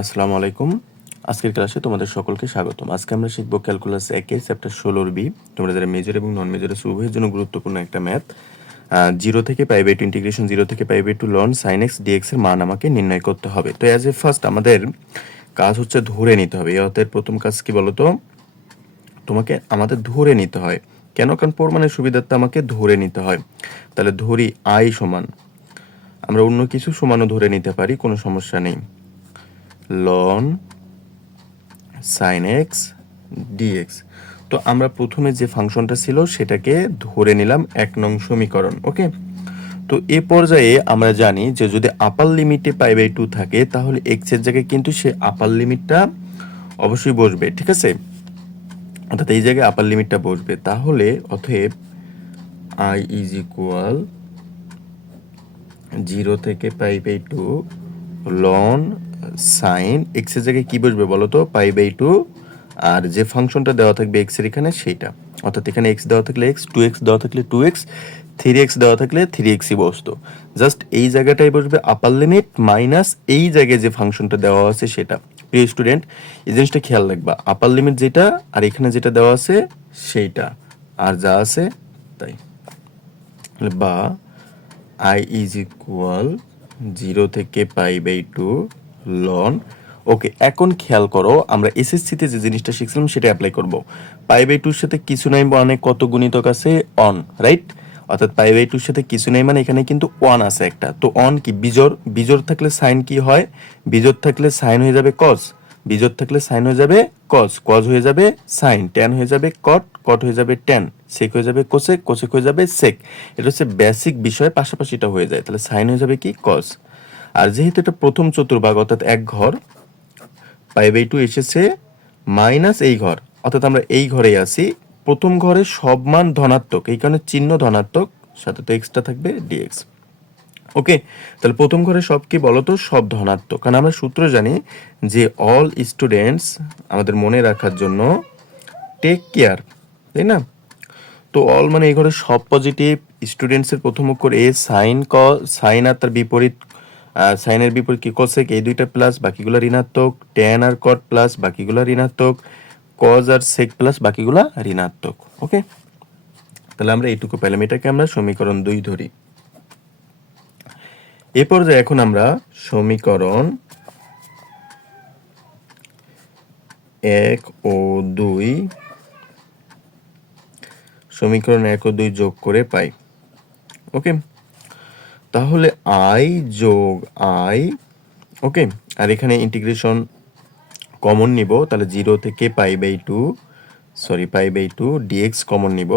আসসালামু আলাইকুম। আজকের ক্লাসে তোমাদের সকলকে স্বাগতম। আজকে আমরা শিখব ক্যালকুলাস 1 এর চ্যাপ্টার 16 বি। তোমরা যারা মেজর এবং নন মেজর আছে উভয়ের জন্য গুরুত্বপূর্ণ একটা ম্যাথ। 0 থেকে পাই বাই 2 ইন্টিগ্রেশন 0 থেকে pi by 2 ln sin x dx এর মান আমাকে নির্ণয় করতে হবে। তো অ্যাজ এ ফার্স্ট আমাদের কাজ হচ্ছে ধরে নিতে হবে। এই অধ্যায়ের প্রথম কাজ কি বলতো? তোমাকে আমাদের ধরে নিতে হয়। কেন? কারণ প্রমাণের সুবিধার্থে আমাকে ধরে নিতে হয়। তাহলে ধরি i সমান, আমরা অন্য কিছু সমানও ধরে নিতে পারি, কোনো সমস্যা নেই। ln sin x dx। তো আমরা প্রথমে যে ফাংশনটা ছিল সেটাকে ধরে নিলাম 1 নং সমীকরণ। ওকে, তো এ পর্যায়ে আমরা জানি যে যদি আপার লিমিটে পাই বাই 2 থাকে তাহলে x এর জায়গায় কিন্তু সে আপার লিমিটটা অবশ্যই বসবে, ঠিক আছে? অর্থাৎ এই জায়গায় আপার লিমিটটা বসবে। তাহলে অতএব i ইজ ইকুয়াল 0 থেকে pi by 2 ln sin x এর জায়গায় কি বসবে বলো তো? পাই বাই 2, আর যে ফাংশনটা দেওয়া থাকবে x এর এখানে সেইটা। অর্থাৎ এখানে x দেওয়া থাকলে x, 2x দেওয়া থাকলে 2x, 3x দেওয়া থাকলে 3x ই বসতো। জাস্ট এই জায়গাটাই বসবে আপার লিমিট মাইনাস এই জায়গায় যে ফাংশনটা দেওয়া আছে সেটা। প্রিয় স্টুডেন্ট, এই জিনিসটা খেয়াল রাখবা, আপার লিমিট যেটা আর এখানে যেটা দেওয়া আছে সেইটা, আর যা আছে তাই। বা i ইজ ইকুয়াল 0 থেকে পাই বাই 2 ln। ওকে, এখন খেয়াল করো, আমরা এসএসসিতে যে জিনিসটা শিখছিলাম সেটা অ্যাপ্লাই করব। পাই বাই 2 এর সাথে কিছু নাই মানে কত গুণিতক আছে? On, right? অর্থাৎ পাই বাই 2 এর সাথে কিছু নাই মানে এখানে কিন্তু 1 আছে একটা। তো অন কি? বিজোড়। বিজোড় থাকলে সাইন কি হয়? বিজোড় থাকলে সাইন হয়ে যাবে cos, বিজোড় থাকলে সাইন হয়ে যাবে cos, cos হয়ে যাবে সাইন, tan হয়ে যাবে cot, cot হয়ে যাবে tan, sec হয়ে যাবে cosec, cosec হয়ে যাবে sec। এটা হচ্ছে বেসিক বিষয়, পাশাপাশি এটা হয়ে যায়। তাহলে সাইন হয়ে যাবে কি? cos। আর যেহেতু এটা প্রথম চতুর্ভাগ অর্থাৎ এক ঘর, পাই বাই 2 এসেছে মাইনাস এই ঘর, অর্থাৎ আমরা এই ঘরেই আছি। প্রথম ঘরে সব মান ধনাত্মক, এই কারণে চিহ্ন ধনাত্মক, সাথে তো এক্সট্রা থাকবে dx। ওকে, তাহলে প্রথম ঘরে সব কি বলতো? সব ধনাত্মক। কারণ আমরা সূত্র জানি যে অল স্টুডেন্টস, আমাদের মনে রাখার জন্য টেক কেয়ার, তাই না? তো অল মানে এই ঘরে সব পজিটিভ। স্টুডেন্টসের প্রথম অক্ষর এ, সাইন সাইন আর তার বিপরীত, সাইনের বিপরীত কি? কোসেক, এই দুইটা প্লাস, বাকিগুলো ঋণাত্মক। ট্যান আর কট প্লাস, বাকিগুলো ঋণাত্মক। কজ আর সেক প্লাস, বাকিগুলো ঋণাত্মক। ওকে, তাহলে আমরা এইটুকু পেলাম। এটাকে আমরা সমীকরণ 2 ধরি। এ পর্যায়ে এখন আমরা সমীকরণ 1 ও 2, সমীকরণ 1 ও 2 যোগ করে পাই। ওকে, তাহলে i যোগ i, ওকে, আর এখানে ইন্টিগ্রেশন কমন নিব, তাহলে 0 থেকে pi by 2, sorry pi by 2 dx common নিব।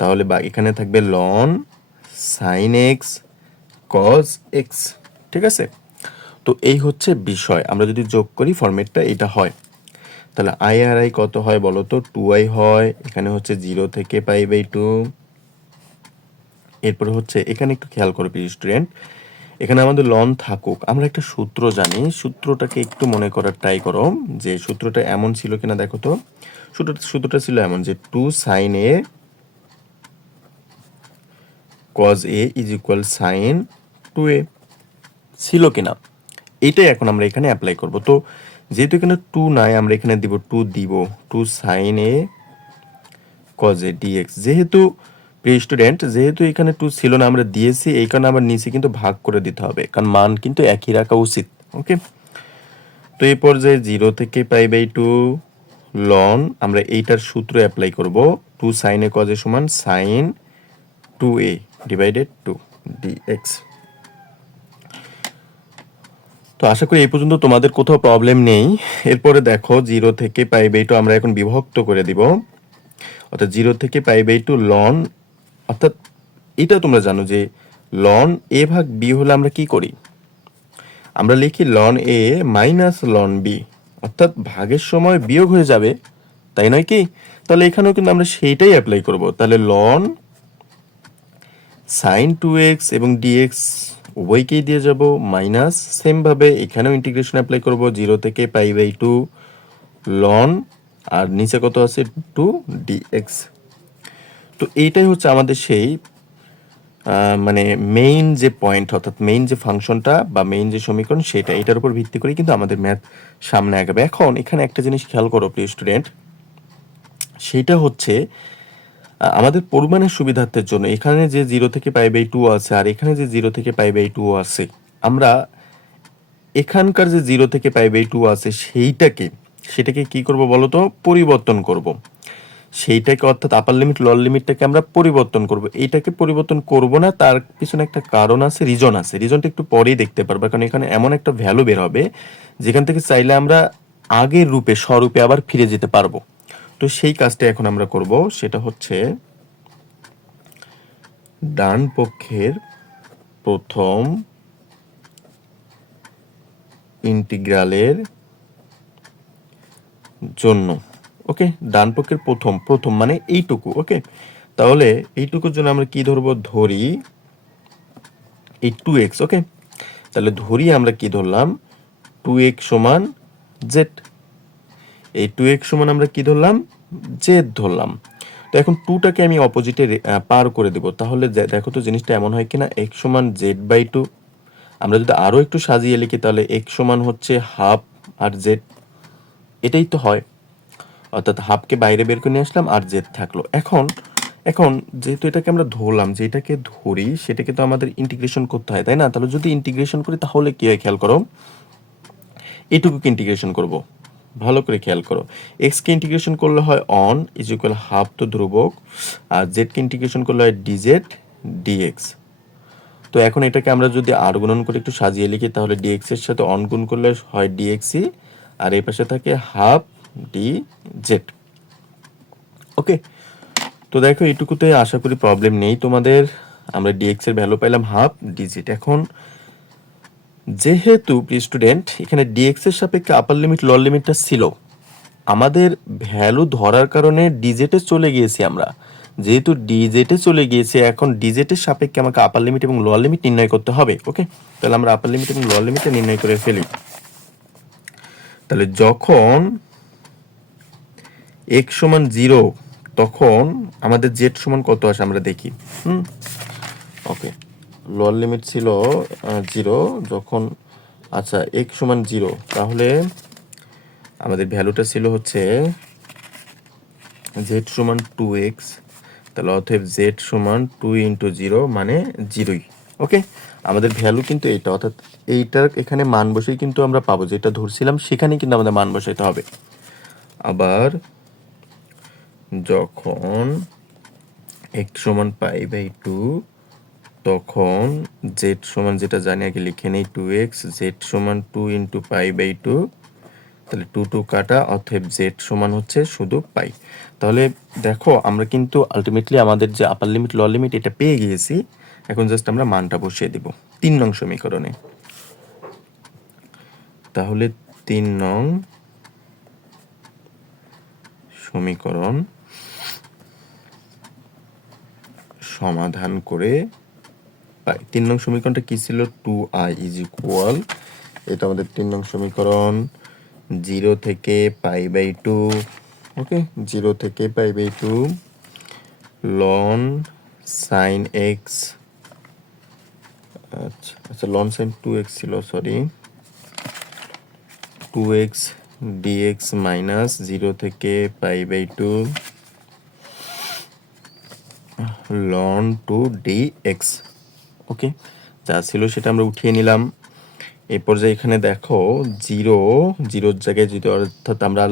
তাহলে বা এখানে থাকবে ln sin x cos x, ঠিক আছে? তো এই হচ্ছে বিষয়। আমরা যদি যোগ করি ফরম্যাটটা এটা হয়। তাহলে i আর i কত হয় বলো তো? 2i হয়। এখানে হচ্ছে 0 থেকে পাই বাই 2। এরপরে হচ্ছে এখানে একটু খেয়াল করো প্রিয় স্টুডেন্ট, এখানে আমাদের লন থাকুক, আমরা একটা সূত্র জানি, সূত্রটাকে একটু মনে করার ট্রাই করো যে সূত্রটা এমন ছিল কিনা দেখো তো। সূত্রটা ছিল এমন যে 2 sin a cos a is equal sin 2a, ছিল কিনা এইটাই এখন আমরা এখানে অ্যাপ্লাই করব। তো যেহেতু এখানে 2 নাই, আমরা এখানে দিব 2 দিব 2 sin a cos a dx। যেহেতু প্রিয় স্টুডেন্ট, যেহেতু এখানে 2 ছিল না, আমরা দিয়েছি, এই কারণে আমার নিচে কিন্তু ভাগ করে দিতে হবে, কারণ মান কিন্তু একই রাখা উচিত। ওকে, তো এই পর্যায়ে 0 থেকে পাই বাই 2 ln, আমরা এইটার সূত্র অ্যাপ্লাই করব। 2 sin a cos a সমান sin 2a ডিভাইডেড 2 dx। তো আশা করি এই পর্যন্ত তোমাদের কোথাও প্রবলেম নেই। এরপরে দেখো 0 থেকে পাই বাই 2 আমরা এখন বিভক্ত করে দিব, অর্থাৎ 0 থেকে পাই বাই 2 ln, অর্থাৎ এটা তোমরা জানো যে ln a ভাগ b হলে আমরা কি করি? আমরা লিখি ln a minus ln b, অর্থাৎ ভাগের সময় বিয়োগ হয়ে যাবে, তাই নয় কি? তাহলে এখানেও কিন্তু আমরা সেইটাই অ্যাপ্লাই করব। তাহলে ln sin 2x এবং dx উভয়কেই দিয়ে যাব মাইনাস, সেম ভাবে এখানেও ইন্টিগ্রেশন অ্যাপ্লাই করব 0 থেকে পাই বাই 2 ln, আর নিচে কত আছে 2 dx। তো এইটাই হচ্ছে আমাদের সেই মানে মেইন যে পয়েন্ট অর্থাৎ মেইন যে ফাংশনটা বা মেইন যে সমীকরণ সেটা, এটার উপর ভিত্তি করে কিন্তু আমাদের ম্যাথ সামনে আগাবে। এখন এখানে একটা জিনিস খেয়াল করো প্রিয় স্টুডেন্ট, সেটা হচ্ছে আমাদের পরিমাণের সুবিধার্থের জন্য এখানে যে 0 থেকে π/2 আছে আর এখানে যে 0 থেকে π/2 আছে, আমরা এখানকার যে 0 থেকে π/2 আছে সেটাকে কি করব বলো তো, পরিবর্তন করব। সেইটাকে অর্থাৎ আপার লিমিট লোয়ার লিমিটটাকে আমরা পরিবর্তন করব। এইটাকে পরিবর্তন করব না, তার পিছনে একটা কারণ আছে, রিজন আছে। রিজনটা একটু পরেই দেখতে পারবে, কারণ এখানে এমন একটা ভ্যালু বের হবে যেখান থেকে চাইলে আমরা আগের রূপে স্বরূপে আবার ফিরে যেতে পারবো। তো সেই কাজটা এখন আমরা করব, সেটা হচ্ছে ডান পক্ষের প্রথম ইন্টিগ্রালের জন্য, ওকে, ডান পক্ষের প্রথম মানে এইটুকু, ওকে। তাহলে এইটুকুর জন্য আমরা কি ধরবো, ধরি এই 2x, ওকে। তাহলে ধরি আমরা কি ধরলাম, 2x সমান z। এই 2x সমান আমরা কি ধরলাম, z ধরলাম। তো এখন 2টাকে আমি অপোজিটে পার করে দেব। তাহলে দেখো তো জিনিসটা এমন হয় কিনা, x সমান z/2। আমরা যদি আরো একটু সাজিয়ে লিখি তাহলে x সমান হচ্ছে হাফ আর z, এটাই তো হয়। অর্থাৎ হাফকে বাইরে বের করে নিয়ে আসলাম আর জেড থাকলো। এখন এখন যেহেতু এটাকে আমরা ধরলাম, যেটাকে ধরি সেটাকে তো আমাদের ইন্টিগ্রেশন করতে হয়, তাই না? তাহলে যদি ইন্টিগ্রেশন করি তাহলে কি হয় খেয়াল করো, এটুকুকে ইন্টিগ্রেশন করব। ভালো করে খেয়াল করো, এক্স কে ইন্টিগ্রেশন করলে হয় অন ইজ ইকুয়াল হাফ তো ধ্রুবক, আর জেড কে ইন্টিগ্রেশন করলে হয় ডিজেড ডিএক্স। তো এখন এটাকে আমরা যদি আর গুণন করে একটু সাজিয়ে লিখি তাহলে ডিএক্স এর সাথে অন গুণ করলে হয় ডিএক্সি, আর এই পাশে থাকে হাফ ডি জেড, ওকে। তো দেখো এইটুকুতে আশা করি প্রবলেম নেই তোমাদের। আমরা ডিএক্স এর ভ্যালু পাইলাম হাফ ডিজিট। এখন যেহেতু স্টুডেন্ট এখানে ডিএক্স এর সাপেক্ষে আপার লিমিট লোয়ার লিমিটটা ছিল, আমাদের ভ্যালু ধরার কারণে ডিজেটে চলে গিয়েছি আমরা। যেহেতু ডিজেটে চলে গিয়েছে, এখন ডিজেটের সাপেক্ষে আমাকে আপার লিমিট এবং লোয়ার লিমিট নির্ণয় করতে হবে, ওকে। তাহলে আমরা আপার লিমিট এবং লোয়ার লিমিটটা নির্ণয় করে ফেলি। তাহলে যখন x সমান 0 তখন আমাদের z সমান কত আসে আমরা দেখি। ওকে, লোয়ার লিমিট ছিল 0 যখন, আচ্ছা x সমান 0, তাহলে আমাদের ভ্যালুটা ছিল হচ্ছে z সমান 2x। তাহলে অতএব z সমান 2 ইন্টু 0 মানে 0ই, ওকে। আমাদের ভ্যালু কিন্তু এইটা, অর্থাৎ এইটার এখানে মান বসেই কিন্তু আমরা পাবো, যেটা ধরছিলাম সেখানেই কিন্তু আমাদের মান বসাইতে হবে। আবার যখন x সমান π/2 তখন z সমান, যেটা জানি আগে লিখে নেই, 2x, z সমান 2 ইন্টু π/2, তাহলে 2 কাটা, অতএব z সমান হচ্ছে শুধু পাই। তাহলে দেখো আমরা কিন্তু আলটিমেটলি আমাদের যে আপার লিমিট লোয়ার লিমিট এটা পেয়ে গিয়েছি। এখন জাস্ট আমরা মানটা বসিয়ে দেব 3 নং সমীকরণে। তাহলে 3 নং সমীকরণ সমাধান করে পাই। 3 নং সমীকরণটা কি ছিল, 2i ইজ ইকুয়াল, এটা আমাদের 3 নং সমীকরণ, 0 থেকে π/2, ওকে, 0 থেকে π/2 লন সাইন এক্স, আচ্ছা লন সাইন 2x ছিল, সরি, 2x dx মাইনাস 0 থেকে π/2 লন 2 dx, ওকে। যা ছিল সেটা আমরা উঠিয়ে নিলাম। এই পর্যায়ে এখানে দেখো 0 জায়গায় যদি, অর্থাৎ আমরা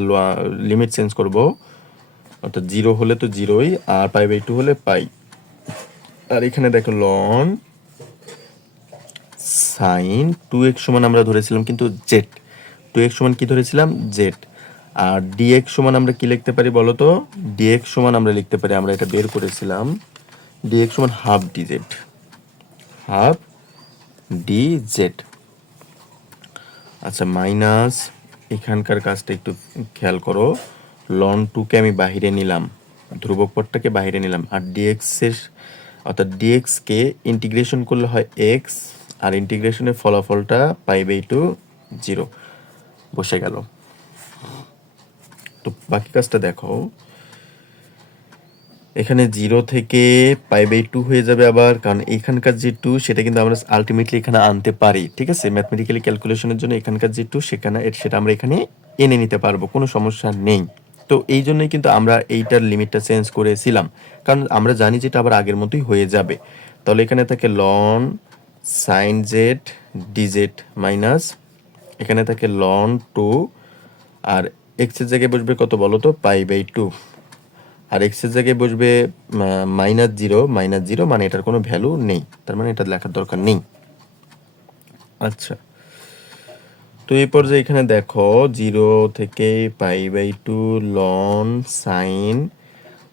লিমিট চেঞ্জ করব, অর্থাৎ 0 হলে তো 0ই, আর π/2 হলে পাই। আর এখানে দেখো লন সাইন 2x সমান আমরা ধরেছিলাম কিন্তু z, 2x সমান কি ধরেছিলাম, z। আর dx সমান আমরা কি লিখতে পারি বলো তো, dx সমান আমরা লিখতে পারি, আমরা এটা বের করেছিলাম, dx সমান হাফ dz, হাফ dz। আচ্ছা মাইনাস, এখানকার কাজটা একটু খেয়াল করো, লন 2কে আমি বাহিরে নিলাম, ধ্রুবক পদটাকে বাহিরে নিলাম, আর dx এর, অর্থাৎ dx কে ইন্টিগ্রেশন করলে হয় x, আর ইন্টিগ্রেশনের ফলাফলটা π/2 0 বসে গেল। তো বাকি কাজটা দেখো, এখানে 0 থেকে π/2 হয়ে যাবে আবার, কারণ এখানকার যে 2 সেটা কিন্তু আমরা আল্টিমেটলি এখানে আনতে পারি, ঠিক আছে? ম্যাথমেটিক্যালি ক্যালকুলেশনের জন্য এখানকার যে 2 সেটা আমরা এখানে এনে নিতে পারবো, কোনো সমস্যা নেই। তো এই জন্যই কিন্তু আমরা এইটার লিমিটটা চেঞ্জ করেছিলাম, কারণ আমরা জানি যে এটা আবার আগের মতোই হয়ে যাবে। তাহলে এখানে থাকে ln sin z dz minus এখানে থাকে ln 2, আর x এর জায়গায় বসবে কত বলো তো, π/2, আর x এর জায়গায় বসবে -0 মানে এটার কোনো ভ্যালু নেই, তার মানে এটা লেখার দরকার নেই। আচ্ছা, তো এই পর্যায়ে এখানে দেখো 0 থেকে π/2 ln sin,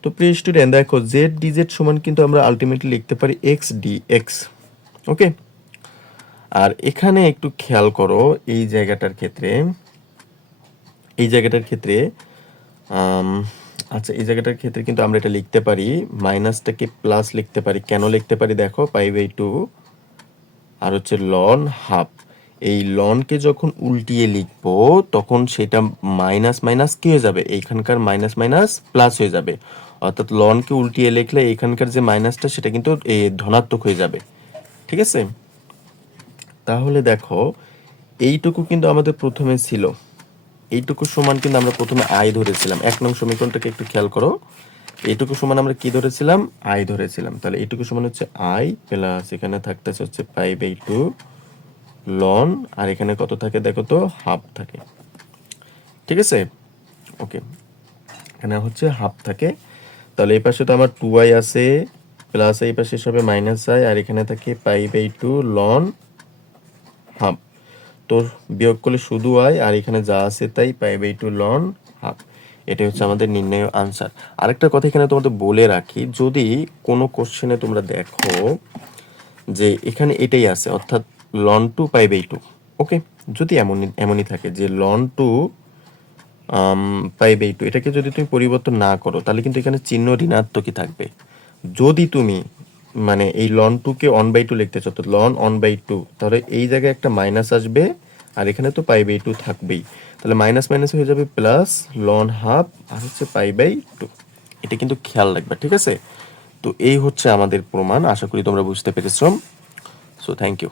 তো প্রিয় স্টুডেন্ট দেখো z dz সমান কিন্তু আমরা আলটিমেটলি লিখতে পারি x dx, ওকে? আর এখানে একটু খেয়াল করো এই জায়গাটার ক্ষেত্রে, আচ্ছা এই জায়গাটার ক্ষেত্রে কিন্তু আমরা এটা লিখতে পারি, মাইনাসটাকে প্লাস লিখতে পারি। কেন লিখতে পারি দেখো, π/2 আর হচ্ছে লন হাফ, এই লনকে যখন উল্টিয়ে লিখবো তখন সেটা মাইনাস মাইনাস কি হয়ে যাবে, এইখানকার মাইনাস মাইনাস প্লাস হয়ে যাবে, অর্থাৎ লনকে উল্টিয়ে লিখলে এইখানকার যে মাইনাসটা সেটা কিন্তু ধনাত্মক হয়ে যাবে, ঠিক আছে? তাহলে দেখো এইটুকু কিন্তু আমাদের প্রথমে ছিল, এইটুকু সমান কিন্তু আমরা প্রথমে আই ধরেছিলাম। 1 নং সমীকরণটাকে একটু খেয়াল করো, এইটুকু সমান আমরা কি ধরেছিলাম, আই ধরেছিলাম। তাহলে এইটুকু সমান হচ্ছে আই প্লাস এখানে থাকতেছে হচ্ছে π/2 লন, আর এখানে কত থাকে দেখো তো, হাফ থাকে, ঠিক আছে? ওকে, এখানে হচ্ছে হাফ থাকে। তাহলে এই পাশে তো আমার 2i আছে, প্লাস এই পাশে সবে মাইনাস i, আর এখানে থাকে π/2 লন হাফ, তো বিয়োগ করলে শুধু i, আর এখানে যা আছে তাই π/2 লন হাফ। এটাই হচ্ছে আমাদের নির্ণয় আনসার। আরেকটা কথা এখানে তোমাদের বলে রাখি, যদি কোনো কোশ্চেনে তোমরা দেখো যে এখানে এটাই আছে, অর্থাৎ ln 2 π/2, ওকে? যদি এমনই থাকে যে ln 2 π/2, এটাকে যদি তুমি পরিবর্তন না করো তাহলে কিন্তু এখানে চিহ্ন ঋণাত্মকই থাকবে। যদি তুমি মানে এই ln 2 কে 1/2 লিখতে চাও, তো ln 1/2, তাহলে এই জায়গায় একটা মাইনাস আসবে, আর এখানে তো π/2 থাকবেই, তাহলে মাইনাস মাইনাস হয়ে যাবে প্লাস লন হাফ আর হচ্ছে π/2। এটা কিন্তু খেয়াল রাখবে, ঠিক আছে? তো এই হচ্ছে আমাদের প্রমাণ। আশা করি তোমরা বুঝতে পেরেছো। So thank you.